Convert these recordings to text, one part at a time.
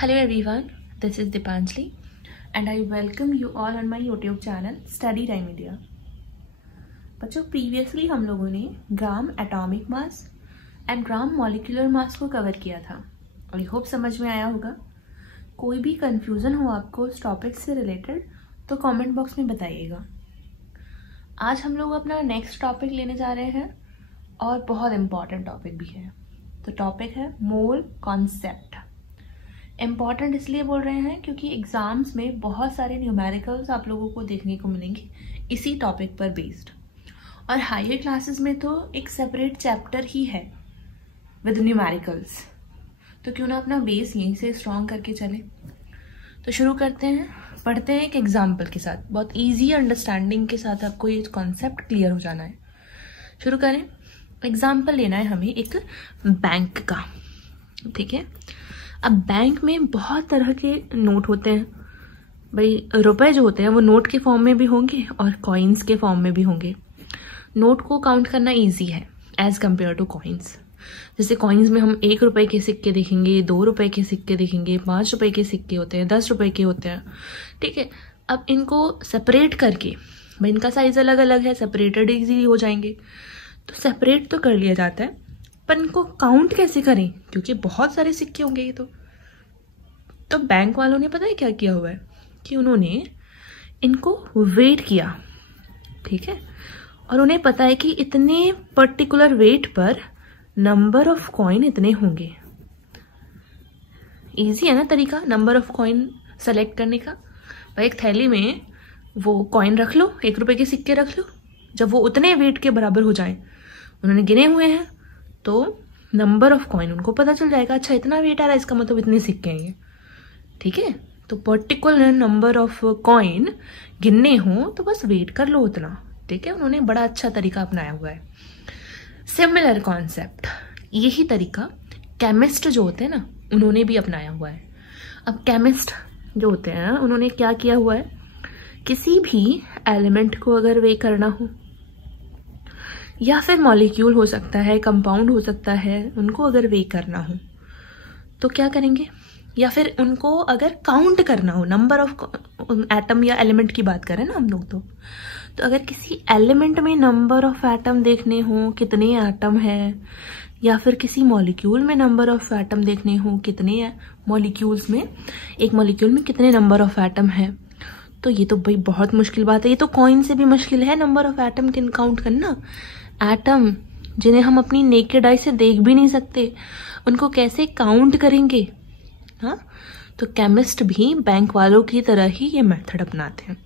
Hello everyone, this is Dipanjali and I welcome you all on my YouTube channel Study Time India। बच्चों previously हम लोगों ने ग्राम atomic mass and gram molecular mass को cover किया था। I hope समझ में आया होगा। कोई भी कंफ्यूजन हो आपको इस टॉपिक से रिलेटेड तो कमेंट बॉक्स में बताइएगा। आज हम लोग अपना नेक्स्ट टॉपिक लेने जा रहे हैं और बहुत इम्पॉर्टेंट टॉपिक भी है। तो टॉपिक है मोल कॉन्सेप्ट। इम्पॉर्टेंट इसलिए बोल रहे हैं क्योंकि एग्जाम्स में बहुत सारे न्यूमेरिकल्स आप लोगों को देखने को मिलेंगे इसी टॉपिक पर बेस्ड, और हायर क्लासेस में तो एक सेपरेट चैप्टर ही है विद न्यूमेरिकल्स। तो क्यों ना अपना बेस यहीं से स्ट्रॉन्ग करके चले। तो शुरू करते हैं, पढ़ते हैं एक एग्जाम्पल के साथ। बहुत ईजी अंडरस्टैंडिंग के साथ आपको ये कॉन्सेप्ट क्लियर हो जाना है। शुरू करें। एग्जाम्पल लेना है हमें एक बैंक का, ठीक है। अब बैंक में बहुत तरह के नोट होते हैं भाई। रुपए जो होते हैं वो नोट के फॉर्म में भी होंगे और कॉइन्स के फॉर्म में भी होंगे। नोट को काउंट करना इजी है एज कम्पेयर टू कॉइन्स। जैसे कॉइन्स में हम 1 रुपए के सिक्के देखेंगे, 2 रुपए के सिक्के देखेंगे, 5 रुपए के सिक्के होते हैं, 10 रुपए के होते हैं, ठीक है। अब इनको सेपरेट करके भाई इनका साइज अलग अलग है, सेपरेटेड इजीली हो जाएंगे। तो सेपरेट तो कर लिया जाता है, पर इनको काउंट कैसे करें क्योंकि बहुत सारे सिक्के होंगे ये तो बैंक वालों ने पता है क्या किया हुआ है कि उन्होंने इनको वेट किया, ठीक है। और उन्हें पता है कि इतने पर्टिकुलर वेट पर नंबर ऑफ कॉइन इतने होंगे। इजी है ना तरीका नंबर ऑफ कॉइन सेलेक्ट करने का। भाई एक थैली में वो कॉइन रख लो, 1 रुपए के सिक्के रख लो। जब वो उतने वेट के बराबर हो जाए, उन्होंने गिने हुए हैं, तो नंबर ऑफ कॉइन उनको पता चल जाएगा। अच्छा इतना वेट आ रहा है, इसका मतलब इतने सिक्के हैं ये, ठीक है। तो पर्टिकुलर नंबर ऑफ कॉइन गिनने हो तो बस वेट कर लो उतना, ठीक है। उन्होंने बड़ा अच्छा तरीका अपनाया हुआ है। सिमिलर कॉन्सेप्ट, यही तरीका केमिस्ट जो होते हैं ना उन्होंने भी अपनाया हुआ है। अब केमिस्ट जो होते हैं उन्होंने क्या किया हुआ है, किसी भी एलिमेंट को अगर वे करना हो या फिर मॉलिक्यूल हो सकता है, कंपाउंड हो सकता है, उनको अगर वे करना हो तो क्या करेंगे, या फिर उनको अगर काउंट करना हो, नंबर ऑफ एटम या एलिमेंट की बात करें ना हम लोग तो अगर किसी एलिमेंट में नंबर ऑफ एटम देखने हो कितने एटम है, या फिर किसी मॉलिक्यूल में नंबर ऑफ एटम देखने हो कितने मॉलिक्यूल्स में, एक मॉलिक्यूल में कितने नंबर ऑफ एटम है, तो ये तो भाई बहुत मुश्किल बात है। ये तो कॉइन से भी मुश्किल है नंबर ऑफ एटम किन काउंट करना। एटम जिन्हें हम अपनी नेकेड आई से देख भी नहीं सकते, उनको कैसे काउंट करेंगे। हाँ, तो केमिस्ट भी बैंक वालों की तरह ही ये मेथड अपनाते हैं।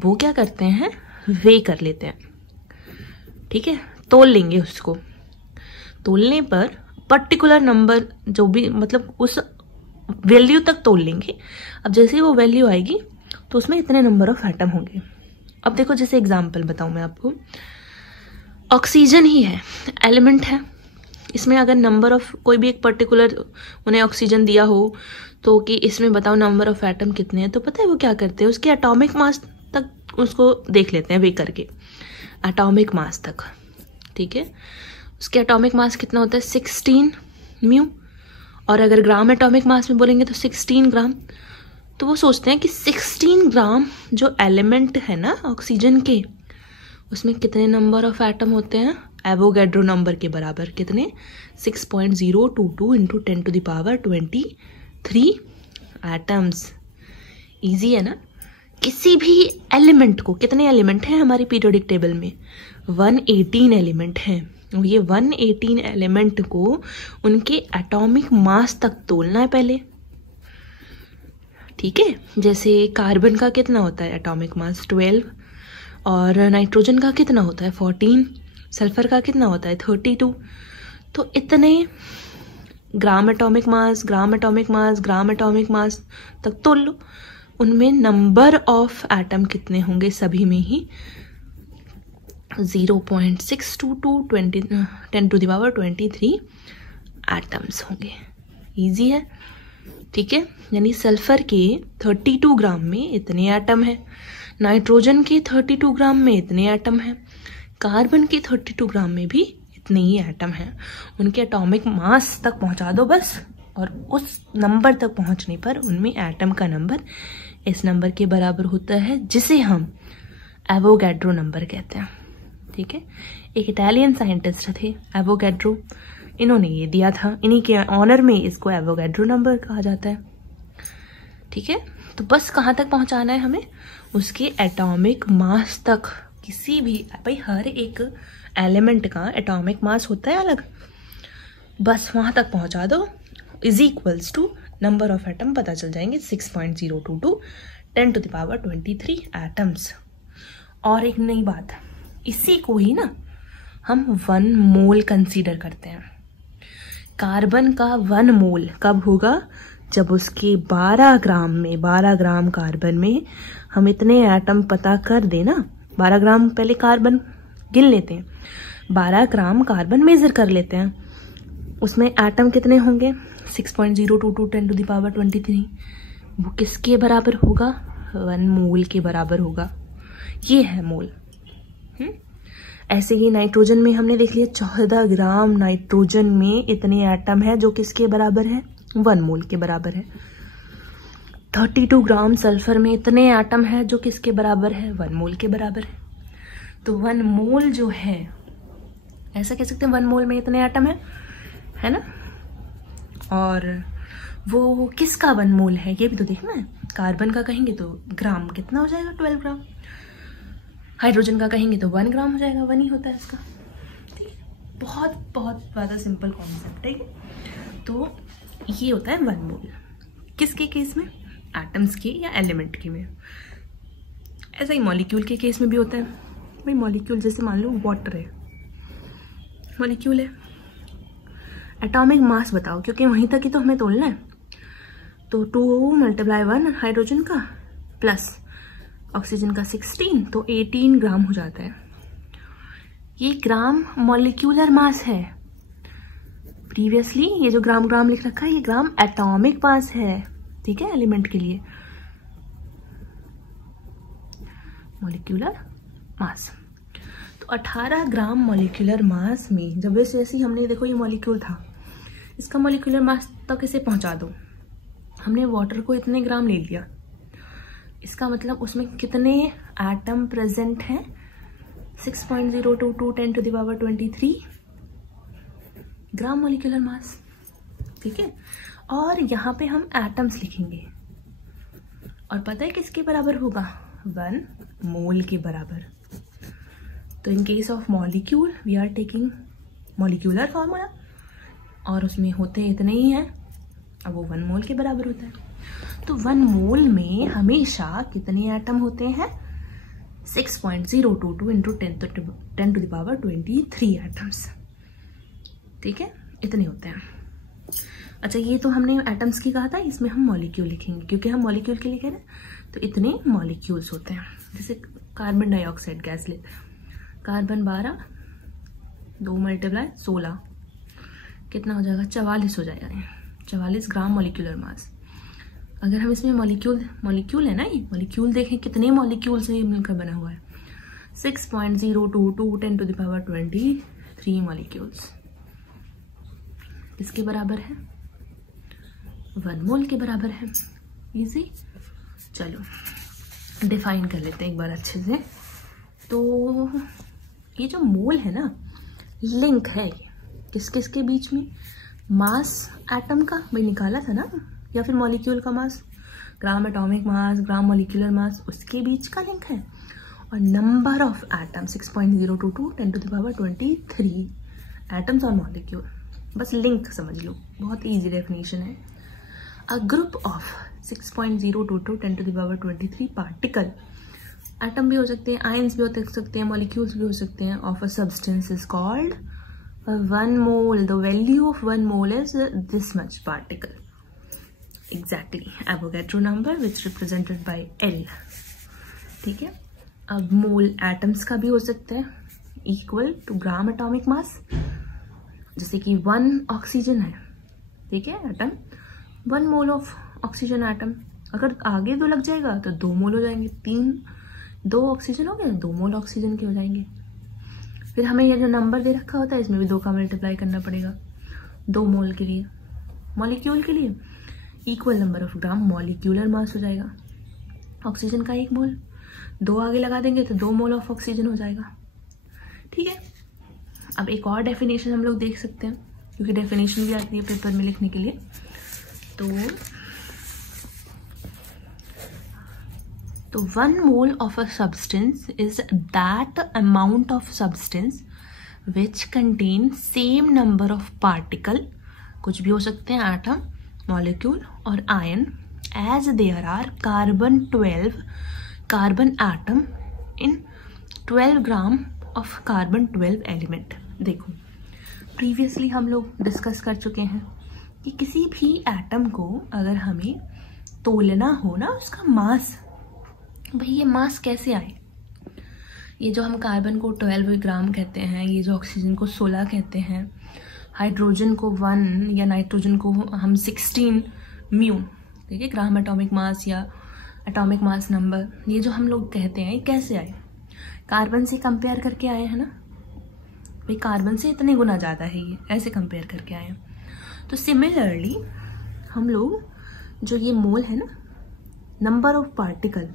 वो क्या करते हैं, वे कर लेते हैं, ठीक है। तोल लेंगे उसको, तोलने पर पर्टिकुलर नंबर जो भी मतलब उस वैल्यू तक तोल लेंगे। अब जैसे ही वो वैल्यू आएगी तो उसमें इतने नंबर ऑफ एटम होंगे। अब देखो जैसे एग्जांपल बताऊं मैं आपको, ऑक्सीजन ही है, एलिमेंट है। इसमें अगर नंबर ऑफ कोई भी एक पर्टिकुलर उन्हें ऑक्सीजन दिया हो तो कि इसमें बताओ नंबर ऑफ एटम कितने हैं, तो पता है वो क्या करते हैं, उसके एटॉमिक मास तक उसको देख लेते हैं वे करके, एटॉमिक मास तक, ठीक है। उसके एटॉमिक मास कितना होता है 16 म्यू, और अगर ग्राम एटॉमिक मास में बोलेंगे तो 16 ग्राम। तो वो सोचते हैं कि 16 ग्राम जो एलिमेंट है ना ऑक्सीजन के, उसमें कितने नंबर ऑफ एटम होते हैं, एवोगैड्रो नंबर के बराबर, कितने 6.022 इंटू 10⁻23 एटम्स। इजी है ना। किसी भी एलिमेंट को, कितने एलिमेंट हैं हमारे पीरियोडिक टेबल में, 118 एलिमेंट हैं। ये 118 एलिमेंट को उनके एटॉमिक मास तक तोलना है पहले, ठीक है। जैसे कार्बन का कितना होता है एटॉमिक मास 12, और नाइट्रोजन का कितना होता है 14, सल्फर का कितना होता है 32। तो इतने ग्राम एटॉमिक मास, ग्राम एटॉमिक मास, ग्राम एटॉमिक मास तक तोल लो। उनमें नंबर ऑफ एटम कितने होंगे, सभी में ही 0.622 10⁻23 एटम्स होंगे। इजी है, ठीक है। यानी सल्फर के 32 ग्राम में इतने एटम है, नाइट्रोजन के 32 ग्राम में इतने एटम है, कार्बन के 32 ग्राम में भी इतने ही एटम हैं। उनके एटॉमिक मास तक पहुंचा दो बस, और उस नंबर तक पहुंचने पर उनमें एटम का नंबर इस नंबर के बराबर होता है, जिसे हम एवोगैड्रो नंबर कहते हैं। ठीक है, एक इटालियन साइंटिस्ट थे एवोगैड्रो, इन्होंने ये दिया था, इन्हीं के ऑनर में इसको एवोगैड्रो नंबर कहा जाता है। ठीक है, तो बस कहाँ तक पहुंचाना है हमें, उसके एटॉमिक मास तक। किसी भी भाई हर एक एलिमेंट का एटॉमिक मास होता है अलग, बस वहां तक पहुंचा दो, is equals to number of atom पता चल जाएंगे 6.022 10⁻23 एटम्स। और एक नई बात, इसी को ही ना हम 1 मोल कंसीडर करते हैं। कार्बन का 1 मोल कब होगा, जब उसके 12 ग्राम में, 12 ग्राम कार्बन में हम इतने एटम पता कर देना। 12 ग्राम पहले कार्बन गिन लेते हैं, 12 ग्राम कार्बन मेजर कर लेते हैं, उसमें एटम कितने होंगे 6.022 10⁻23। वो किसके बराबर होगा, 1 मोल के बराबर होगा। ये है मोल। ऐसे ही नाइट्रोजन में हमने देख लिया 14 ग्राम नाइट्रोजन में इतने एटम है जो किसके बराबर है, 1 मोल के बराबर है। 32 ग्राम सल्फर में इतने एटम है जो किसके बराबर है, 1 मोल के बराबर है। तो 1 मोल जो है, ऐसा कह सकते हैं 1 मोल में इतने एटम है ना। और वो किसका 1 मोल है ये भी तो देखना है। कार्बन का कहेंगे तो ग्राम कितना हो जाएगा, 12 ग्राम। हाइड्रोजन का कहेंगे तो 1 ग्राम हो जाएगा, 1 ही होता है इसका। ठीक है, बहुत बहुत ज़्यादा सिंपल कॉन्सेप्ट है। तो ये होता है 1 मोल, किसके केस में, एटम्स के या एलिमेंट के में। ऐसा ही मॉलिक्यूल के केस में भी होता है। भाई मॉलिक्यूल जैसे मान लो वाटर है, मॉलिक्यूल है, एटॉमिक मास बताओ, क्योंकि वहीं तक ही तो हमें तोलना है। तो 2 × 1 हाइड्रोजन का प्लस ऑक्सीजन का 16, तो 18 ग्राम हो जाता है। ये ग्राम मॉलिक्यूलर मास है। प्रीवियसली ये जो ग्राम ग्राम लिख रखा है ये ग्राम एटॉमिक मास है। ठीक है, एलिमेंट के लिए मॉलिक्यूलर मास। तो 18 ग्राम मॉलिक्यूलर मास में जब वैसे हमने देखो ये मॉलिक्यूल था, इसका मॉलिक्यूलर मास तक इसे पहुंचा दो। हमने वाटर को इतने ग्राम ले लिया, इसका मतलब उसमें कितने एटम प्रेजेंट हैं, 6.022 10⁻23 ग्राम मॉलिक्यूलर मास। ठीक है, और यहाँ पे हम एटम्स लिखेंगे और पता है किसके बराबर होगा, 1 मोल के बराबर। तो in case of molecule we are taking molecular formula और उसमें होते इतने ही हैं, अब वो 1 मोल के बराबर होता है। तो 1 मोल में हमेशा कितने एटम होते हैं, 6.022 × 10⁻23 एटम्स। ठीक है, इतने होते हैं। अच्छा, ये तो हमने एटम्स की कहा था, इसमें हम मॉलिक्यूल लिखेंगे क्योंकि हम मॉलिक्यूल के लिए कह रहे हैं। तो इतने मॉलिक्यूल्स होते हैं। जैसे कार्बन डाइऑक्साइड गैस लेते हैं, कार्बन 12, 2 × 16 कितना हो जाएगा, 44 हो जाएगा। 44 ग्राम मॉलिक्यूलर मास। अगर हम इसमें मॉलिक्यूल है ना, ये मॉलिक्यूल देखें कितने मॉलिक्यूल से मिलकर बना हुआ है, 6.022 10⁻23 मॉलिक्यूल्स। किसके बराबर है, 1 मोल के बराबर है। इजी। चलो डिफाइन कर लेते हैं एक बार अच्छे से। तो ये जो मोल है ना, लिंक है किस किस के बीच में, मास एटम का भाई निकाला था ना, या फिर मॉलिक्यूल का मास, ग्राम एटॉमिक मास, ग्राम मॉलिक्यूलर मास, उसके बीच का लिंक है। और नंबर ऑफ एटम 6.022 10⁻23 एटम्स और मॉलिक्यूल, बस लिंक समझ लो, बहुत इजी डेफिनेशन है। A group of 6.022 10⁻23 particle, atom भी हो सकते हैं, आयंस भी हो सकते हैं, मॉलिक्यूल्स भी हो सकते हैं, of a substance is called 1 mole. The value of 1 mole is this much particle. Exactly Avogadro number which represented by L। ठीक है, अब मोल एटम्स का भी हो सकता है, equal to gram atomic mass. जैसे कि 1 ऑक्सीजन है, ठीक है, atom 1 mole of oxygen atom. अगर आगे 2 लग जाएगा तो 2 मोल हो जाएंगे, 2 ऑक्सीजन हो गए, 2 मोल ऑक्सीजन के हो जाएंगे। फिर हमें ये जो नंबर दे रखा होता है इसमें भी 2 का मल्टीप्लाई करना पड़ेगा 2 मोल के लिए। मॉलिक्यूल के लिए equal number of gram molecular mass हो जाएगा। ऑक्सीजन का 1 मोल, 2 आगे लगा देंगे तो 2 मोल ऑफ ऑक्सीजन हो जाएगा। ठीक है, अब एक और डेफिनेशन हम लोग देख सकते हैं, क्योंकि डेफिनेशन भी आती है पेपर में लिखने के लिए। तो 1 mole of a substance is that amount of substance which contain same number of particle, कुछ भी हो सकते हैं, एटम, मॉलिक्यूल और ion, as there are carbon atom in 12 gram of carbon 12 element. देखो प्रीवियसली हम लोग डिस्कस कर चुके हैं कि किसी भी एटम को अगर हमें तोलना हो ना उसका मास, भाई ये मास कैसे आए? ये जो हम कार्बन को 12 ग्राम कहते हैं, ये जो ऑक्सीजन को 16 कहते हैं, हाइड्रोजन को 1 या नाइट्रोजन को हम 16 म्यू, ठीक है, ग्राम एटॉमिक मास या एटॉमिक मास नंबर, ये जो हम लोग कहते हैं, ये कैसे आए? कार्बन से कंपेयर करके आए हैं ना, भाई कार्बन से इतने गुना ज़्यादा है, ये ऐसे कंपेयर करके आए हैं। तो सिमिलरली हम लोग जो ये मोल है ना, number of particle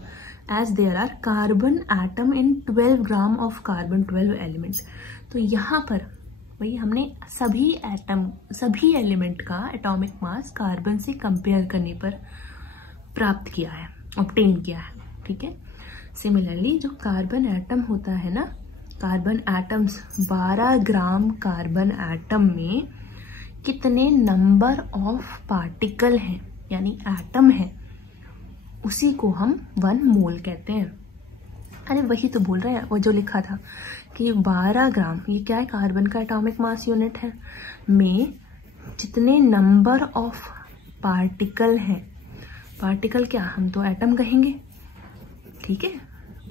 as there are carbon atom in 12 gram of carbon 12 elements, तो यहाँ पर भाई हमने सभी एलिमेंट का एटॉमिक मास कार्बन से कंपेयर करने पर प्राप्त किया है, ऑब्टेन किया है। ठीक है, सिमिलरली जो कार्बन एटम होता है ना, carbon atoms 12 gram carbon atom में कितने नंबर ऑफ पार्टिकल हैं यानी एटम है, उसी को हम 1 मोल कहते हैं। अरे वही तो बोल रहे हैं, वो जो लिखा था कि 12 ग्राम, ये क्या है, कार्बन का एटॉमिक मास यूनिट है, में जितने नंबर ऑफ पार्टिकल हैं, पार्टिकल क्या, हम तो एटम कहेंगे, ठीक है,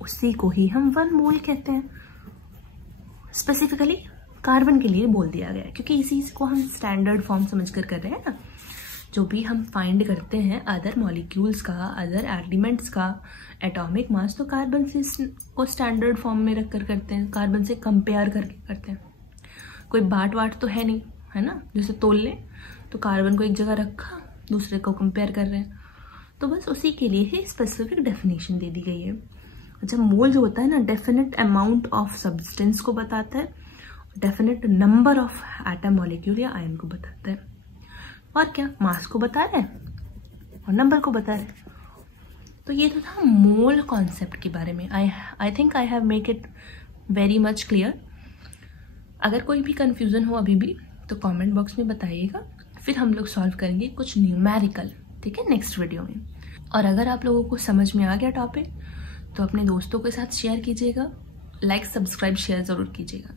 उसी को ही हम 1 मोल कहते हैं। स्पेसिफिकली कार्बन के लिए बोल दिया गया है, क्योंकि इसी को हम स्टैंडर्ड फॉर्म समझकर कर रहे हैं ना। जो भी हम फाइंड करते हैं अदर मॉलिक्यूल्स का, अदर एलिमेंट्स का एटॉमिक मास, तो कार्बन से को स्टैंडर्ड फॉर्म में रख कर करते हैं, कार्बन से कंपेयर करके करते हैं। कोई बांट तो है नहीं, है ना, जैसे तोल ले तो कार्बन को एक जगह रखा, दूसरे को कंपेयर कर रहे हैं, तो बस उसी के लिए ही स्पेसिफिक डेफिनेशन दे दी गई है। अच्छा, मोल जो होता है ना, डेफिनेट अमाउंट ऑफ सब्सटेंस को बताता है, definite number of atom, molecule या आयन को बताता है, और क्या, मास को बता रहे हैं और नंबर को बता रहे हैं। तो ये तो था मोल कॉन्सेप्ट के बारे में। I think I have make it very much clear. अगर कोई भी कंफ्यूजन हो अभी भी तो कमेंट बॉक्स में बताइएगा, फिर हम लोग सॉल्व करेंगे कुछ न्यूमेरिकल, ठीक है, नेक्स्ट वीडियो में। और अगर आप लोगों को समझ में आ गया टॉपिक तो अपने दोस्तों के साथ शेयर कीजिएगा, लाइक सब्सक्राइब शेयर ज़रूर कीजिएगा।